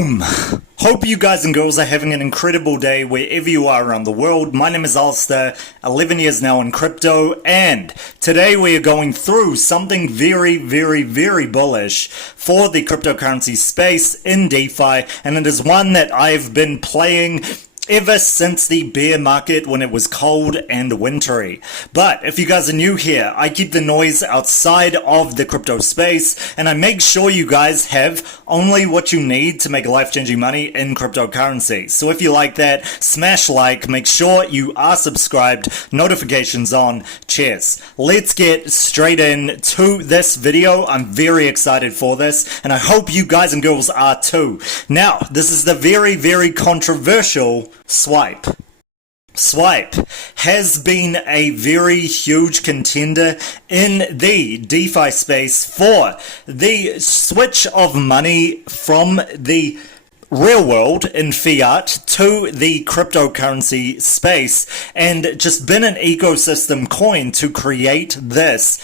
Boom! Hope you guys and girls are having an incredible day wherever you are around the world. My name is Alistar, 11 years now in crypto, and today we are going through something very bullish for the cryptocurrency space in DeFi, and it is one that I've been playing ever since the bear market when it was cold and wintry. But if you guys are new here, I keep the noise outside of the crypto space and I make sure you guys have only what you need to make life-changing money in cryptocurrency. So if you like that, smash like, make sure you are subscribed, notifications on. Cheers. Let's get straight into this video. I'm very excited for this and I hope you guys and girls are too. Now, this is the very controversial Swipe. Swipe has been a very huge contender in the DeFi space for the switch of money from the real world in fiat to the cryptocurrency space, and just been an ecosystem coin to create this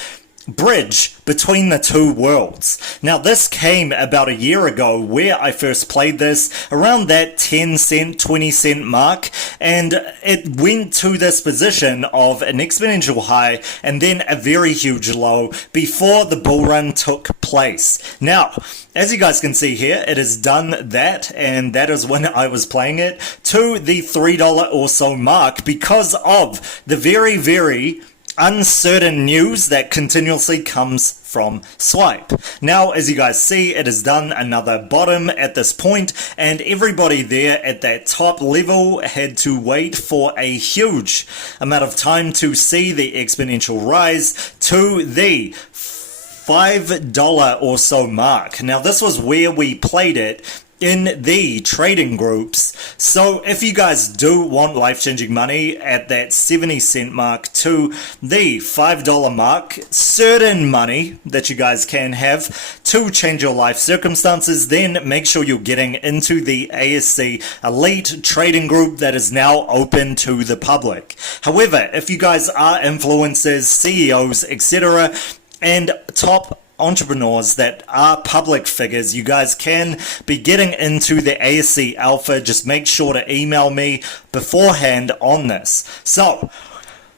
bridge between the two worlds. Now this came about a year ago where I first played this around that 10 cent, 20 cent mark, and it went to this position of an exponential high and then a very huge low before the bull run took place. Now, as you guys can see here, it has done that, and that is when I was playing it, to the $3 or so mark because of the very uncertain news that continuously comes from Swipe. Now, as you guys see, it has done another bottom at this point, and everybody there at that top level had to wait for a huge amount of time to see the exponential rise to the $5 or so mark. Now, this was where we played it in the trading groups. So if you guys do want life-changing money at that 70 cent mark to the $5 mark, certain money that you guys can have to change your life circumstances, then make sure you're getting into the ASC Elite trading group that is now open to the public. However, if you guys are influencers, CEOs, etc., and top entrepreneurs that are public figures, you guys can be getting into the ASC Alpha. Just make sure to email me beforehand on this. So,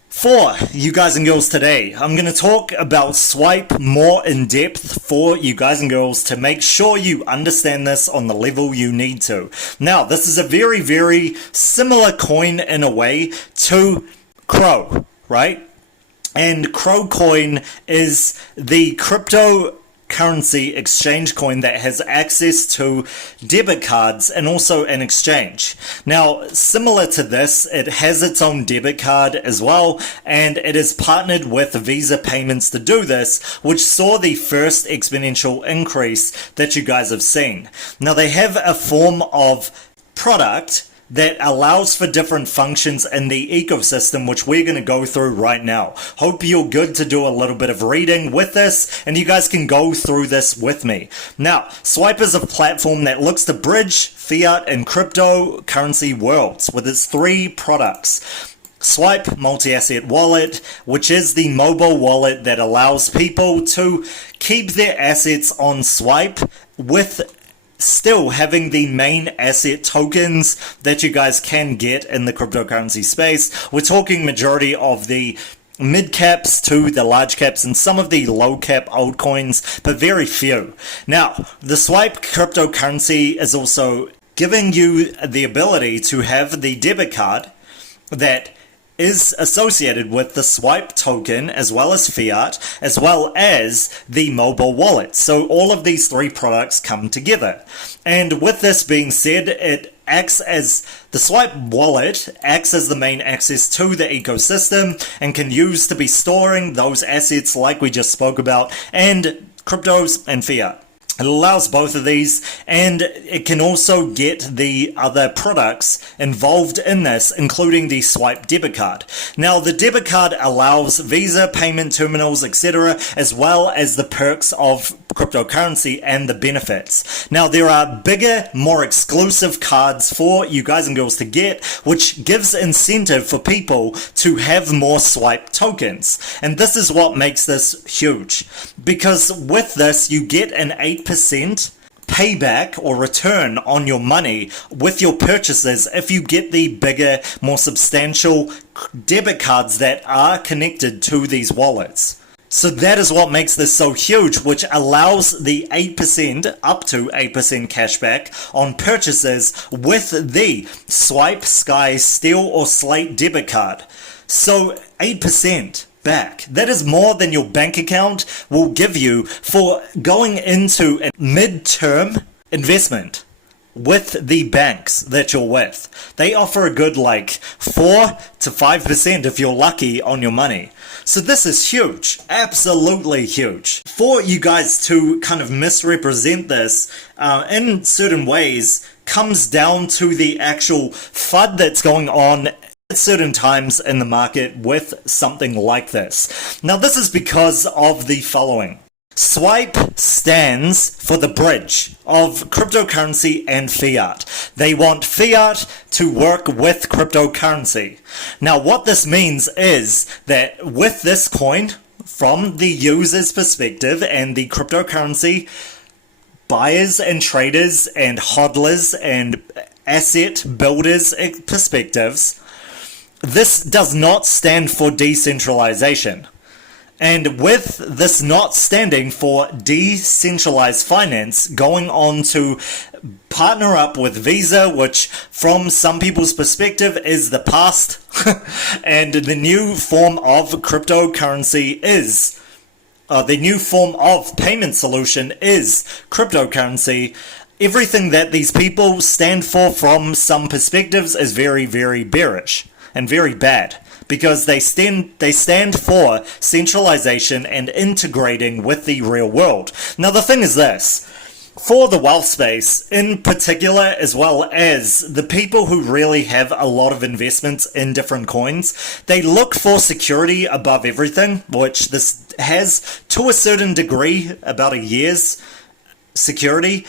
for you guys and girls today, I'm going to talk about Swipe more in depth for you guys and girls to make sure you understand this on the level you need to. Now, this is a very similar coin in a way to Crow, right? And Crow coin is the cryptocurrency exchange coin that has access to debit cards and also an exchange. Now, similar to this, it has its own debit card as well, and it is partnered with Visa payments to do this, which saw the first exponential increase that you guys have seen. Now, they have a form of product that allows for different functions in the ecosystem, which we're going to go through right now. Hope you're good to do a little bit of reading with this, and you guys can go through this with me. Now, Swipe is a platform that looks to bridge fiat and cryptocurrency worlds with its three products. Swipe Multi-Asset Wallet, which is the mobile wallet that allows people to keep their assets on Swipe with still having the main asset tokens that you guys can get in the cryptocurrency space. We're talking majority of the mid caps to the large caps and some of the low cap altcoins, but very few. Now, the Swipe cryptocurrency is also giving you the ability to have the debit card that is associated with the Swipe token as well as fiat as well as the mobile wallet. So all of these three products come together. And with this being said, it acts as the Swipe wallet acts as the main access to the ecosystem and can use to be storing those assets like we just spoke about, and cryptos and fiat. It allows both of these, and it can also get the other products involved in this, including the Swipe debit card. Now, the debit card allows Visa payment terminals, etc., as well as the perks of cryptocurrency and the benefits. Now, there are bigger, more exclusive cards for you guys and girls to get, which gives incentive for people to have more Swipe tokens. And this is what makes this huge, because with this, you get an 8% payback or return on your money with your purchases if you get the bigger, more substantial debit cards that are connected to these wallets. So that is what makes this so huge, which allows the 8%, up to 8% cashback on purchases with the Swipe, Sky, Steel, or Slate debit card. So 8% back. That is more than your bank account will give you for going into a mid-term investment with the banks that you're with. They offer a good 4 to 5% if you're lucky on your money. So this is huge, absolutely huge. For you guys to kind of misrepresent this in certain ways comes down to the actual FUD that's going on at certain times in the market with something like this. Now this is because of the following. Swipe stands for the bridge of cryptocurrency and fiat. They want fiat to work with cryptocurrency. Now what this means is that with this coin, from the user's perspective and the cryptocurrency buyers and traders and hodlers and asset builders perspectives, this does not stand for decentralization. And with this not standing for decentralized finance, going on to partner up with Visa, which from some people's perspective is the past, and the new form of cryptocurrency is, the new form of payment solution is cryptocurrency. Everything that these people stand for from some perspectives is very, very bearish and very bad. Because they stand for centralization and integrating with the real world. Now the thing is this, for the wealth space in particular, as well as the people who really have a lot of investments in different coins, they look for security above everything, which this has to a certain degree, about a year's security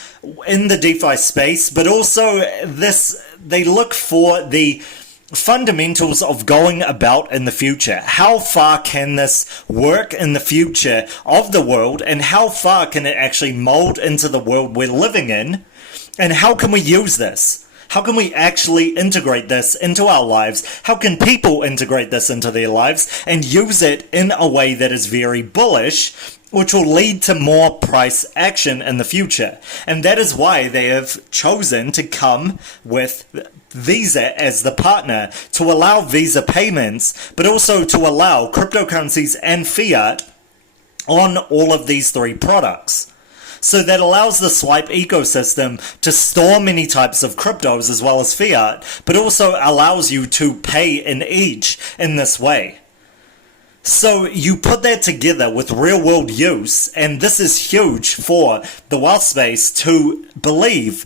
in the DeFi space, but also they look for the fundamentals of going about in the future. How far can this work in the future of the world, and how far can it actually mold into the world we're living in, and how can we use this? How can we actually integrate this into our lives? How can people integrate this into their lives and use it in a way that is very bullish, which will lead to more price action in the future? And that is why they have chosen to come with Visa as the partner, to allow Visa payments, but also to allow cryptocurrencies and fiat on all of these three products. So that allows the Swipe ecosystem to store many types of cryptos as well as fiat, but also allows you to pay in each in this way. So you put that together with real world use, and this is huge for the wealth space to believe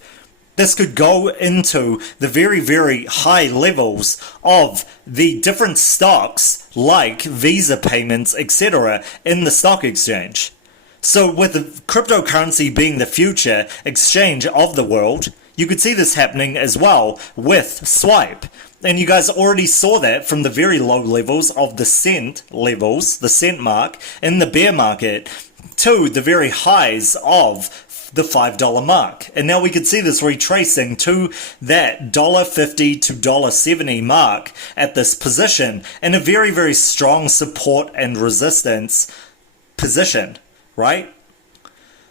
this could go into the very, very high levels of the different stocks like Visa payments, etc. in the stock exchange. So with the cryptocurrency being the future exchange of the world, you could see this happening as well with Swipe. And you guys already saw that from the very low levels of the cent levels, the cent mark in the bear market, to the very highs of the $5 mark. And now we can see this retracing to that $1.50 to $1.70 mark at this position in a very, very strong support and resistance position, right?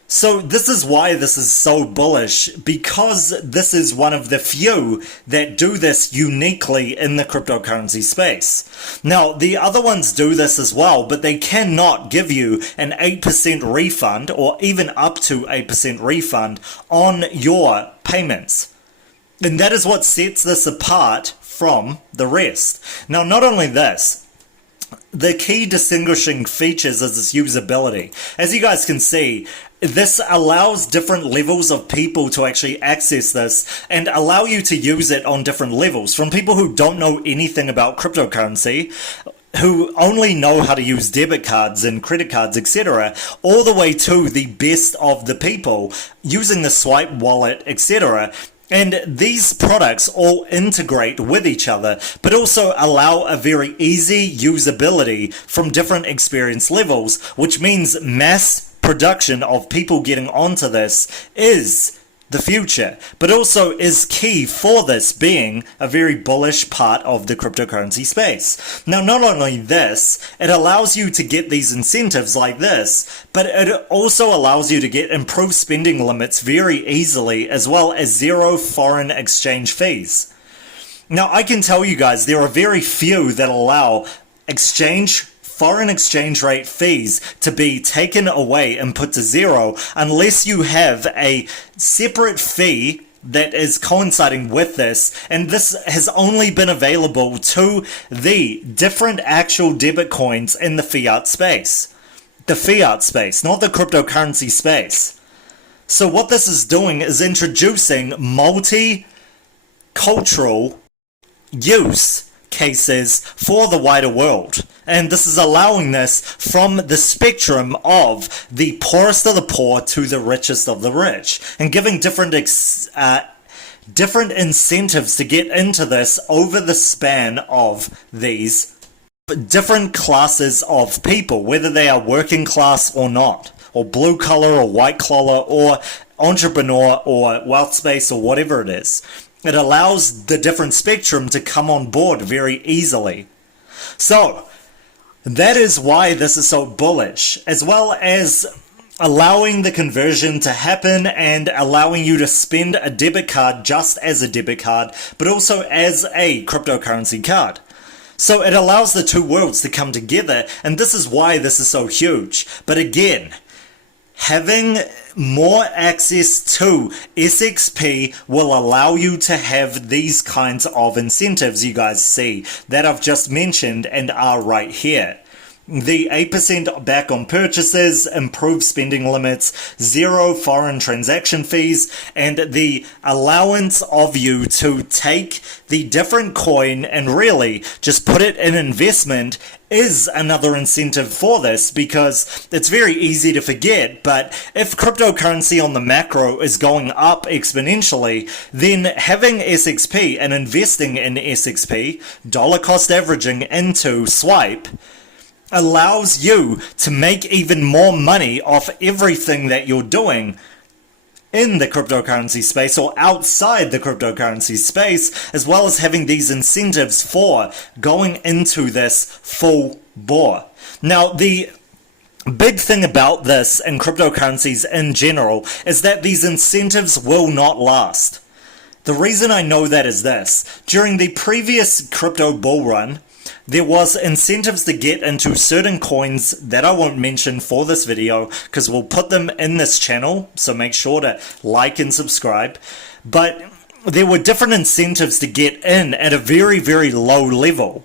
So this is why this is so bullish, because this is one of the few that do this uniquely in the cryptocurrency space. Now, the other ones do this as well, but they cannot give you an 8% refund or even up to 8% refund on your payments. And that is what sets this apart from the rest. Now, not only this, the key distinguishing features is its usability. As you guys can see, this allows different levels of people to actually access this and allow you to use it on different levels. From people who don't know anything about cryptocurrency, who only know how to use debit cards and credit cards, etc., all the way to the best of the people using the Swipe wallet, etc. And these products all integrate with each other, but also allow a very easy usability from different experience levels, which means mass production of people getting onto this is the future, but also is key for this being a very bullish part of the cryptocurrency space. Now, not only this, it allows you to get these incentives like this, but it also allows you to get improved spending limits very easily, as well as zero foreign exchange fees. Now, I can tell you guys, there are very few that allow foreign exchange rate fees to be taken away and put to zero unless you have a separate fee that is coinciding with this, and this has only been available to the different actual debit coins in the fiat space. The fiat space, not the cryptocurrency space. So what this is doing is introducing multicultural use cases for the wider world, and this is allowing this from the spectrum of the poorest of the poor to the richest of the rich, and giving different incentives to get into this over the span of these different classes of people, whether they are working class or not, or blue collar or white collar or entrepreneur or wealth space or whatever it is. It allows the different spectrum to come on board very easily. So that is why this is so bullish, as well as allowing the conversion to happen and allowing you to spend a debit card just as a debit card, but also as a cryptocurrency card. So it allows the two worlds to come together, and this is why this is so huge. But again, having more access to SXP will allow you to have these kinds of incentives you guys see that I've just mentioned and are right here. The 8% back on purchases, improved spending limits, zero foreign transaction fees, and the allowance of you to take the different coin and really just put it in investment is another incentive for this, because it's very easy to forget, but if cryptocurrency on the macro is going up exponentially, then having SXP and investing in SXP, dollar cost averaging into Swipe, allows you to make even more money off everything that you're doing in the cryptocurrency space or outside the cryptocurrency space, as well as having these incentives for going into this full bore. Now, the big thing about this and cryptocurrencies in general is that these incentives will not last. The reason I know that is this: during the previous crypto bull run, there was incentives to get into certain coins that I won't mention for this video because we'll put them in this channel, so make sure to like and subscribe. But there were different incentives to get in at a very, very low level.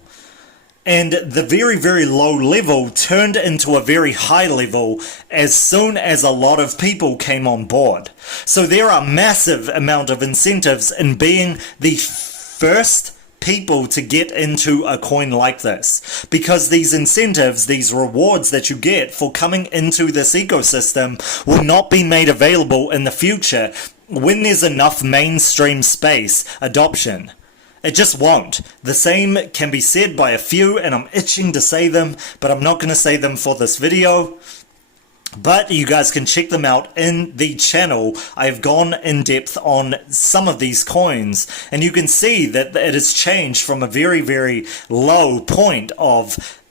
And the very, very low level turned into a very high level as soon as a lot of people came on board. So there are massive amount of incentives in being the first people to get into a coin like this, because these incentives, these rewards that you get for coming into this ecosystem will not be made available in the future when there's enough mainstream space adoption. It just won't. The same can be said by a few, and I'm itching to say them, but I'm not going to say them for this video. But you guys can check them out in the channel. I've gone in depth on some of these coins, and you can see that it has changed from a very, very low point of,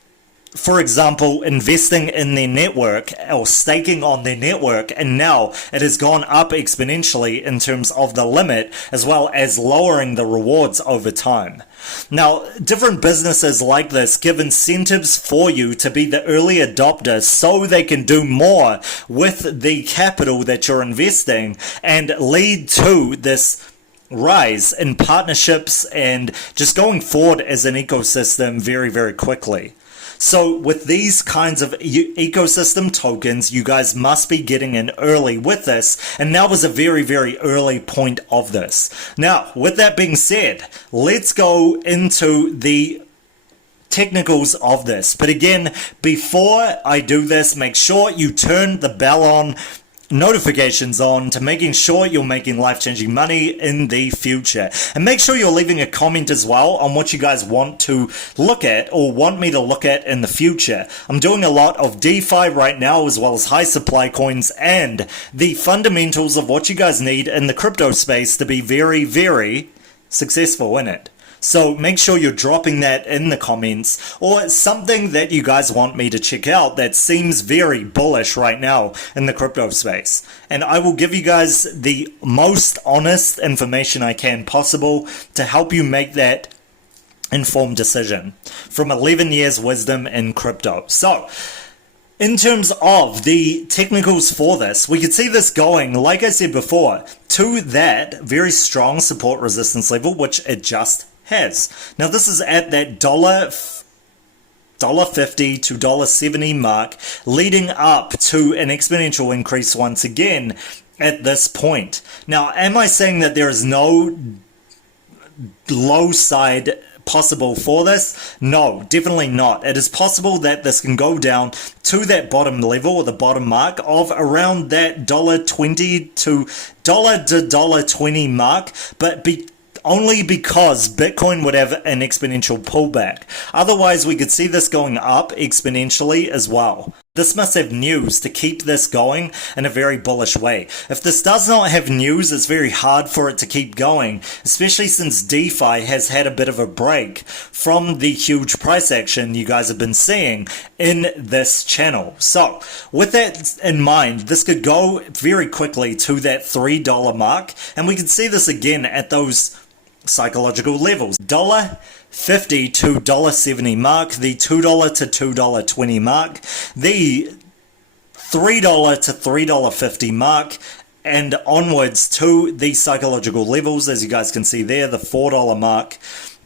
for example, investing in their network or staking on their network, and now it has gone up exponentially in terms of the limit, as well as lowering the rewards over time. Now, different businesses like this give incentives for you to be the early adopter so they can do more with the capital that you're investing and lead to this rise in partnerships and just going forward as an ecosystem very, very quickly. So with these kinds of ecosystem tokens, you guys must be getting in early with this, and now is a very, very early point of this. Now, with that being said, let's go into the technicals of this. But again, before I do this, make sure you turn the bell on notifications on to making sure you're making life-changing money in the future. And make sure you're leaving a comment as well on what you guys want to look at or want me to look at in the future. I'm doing a lot of DeFi right now, as well as high supply coins and the fundamentals of what you guys need in the crypto space to be very, very successful in it. So make sure you're dropping that in the comments, or something that you guys want me to check out that seems very bullish right now in the crypto space. And I will give you guys the most honest information I can possible to help you make that informed decision from 11 years wisdom in crypto. So in terms of the technicals for this, we could see this going, like I said before, to that very strong support resistance level, which it just has. Now this is at that $1.50 to $1.70 mark, leading up to an exponential increase once again at this point. Now, am I saying that there is no low side possible for this? No, definitely not. It is possible that this can go down to that bottom level, or the bottom mark of around that $1.20 to $1.20 mark, but only because Bitcoin would have an exponential pullback. Otherwise, we could see this going up exponentially as well. This must have news to keep this going in a very bullish way. If this does not have news, it's very hard for it to keep going, especially since DeFi has had a bit of a break from the huge price action you guys have been seeing in this channel. So with that in mind, this could go very quickly to that $3 mark, and we could see this again at those psychological levels. $1.50 to $1.70 mark, the $2 to $2.20 mark, the $3 to $3.50 mark, and onwards to the psychological levels, as you guys can see there, the $4 mark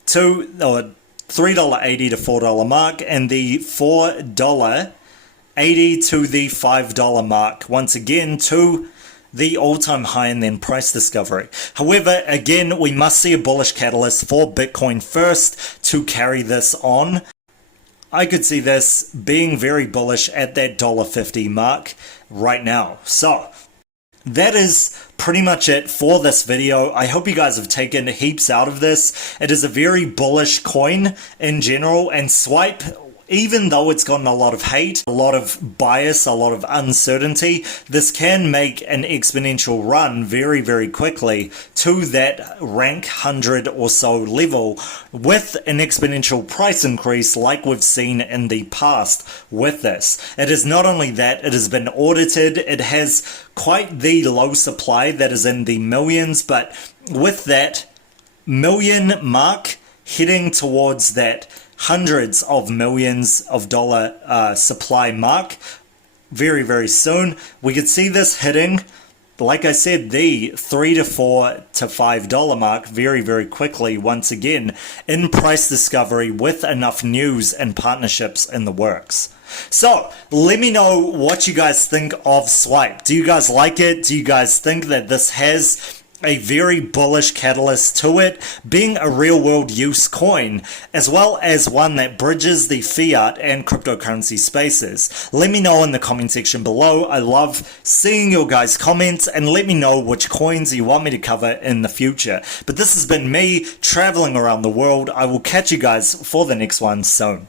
to $3.80 to $4 mark, and the $4.80 to the $5 mark, once again to the all-time high and then price discovery. However, again, we must see a bullish catalyst for Bitcoin first to carry this on. I could see this being very bullish at that $1.50 mark right now. So that is pretty much it for this video. I hope you guys have taken heaps out of this. It is a very bullish coin in general, and Swipe, even though it's gotten a lot of hate, a lot of bias, a lot of uncertainty, this can make an exponential run very, very quickly to that rank 100 or so level with an exponential price increase like we've seen in the past with this. It is not only that, it has been audited, it has quite the low supply that is in the millions, but with that million mark heading towards that hundreds of millions of dollar supply mark very, very soon. We could see this hitting, like I said, the $3 to $4 to $5 mark very, very quickly once again in price discovery with enough news and partnerships in the works. So let me know what you guys think of Swipe. Do you guys like it? Do you guys think that this has a very bullish catalyst to it, being a real-world use coin, as well as one that bridges the fiat and cryptocurrency spaces? Let me know in the comment section below. I love seeing your guys' comments, and let me know which coins you want me to cover in the future. But this has been me traveling around the world. I will catch you guys for the next one soon.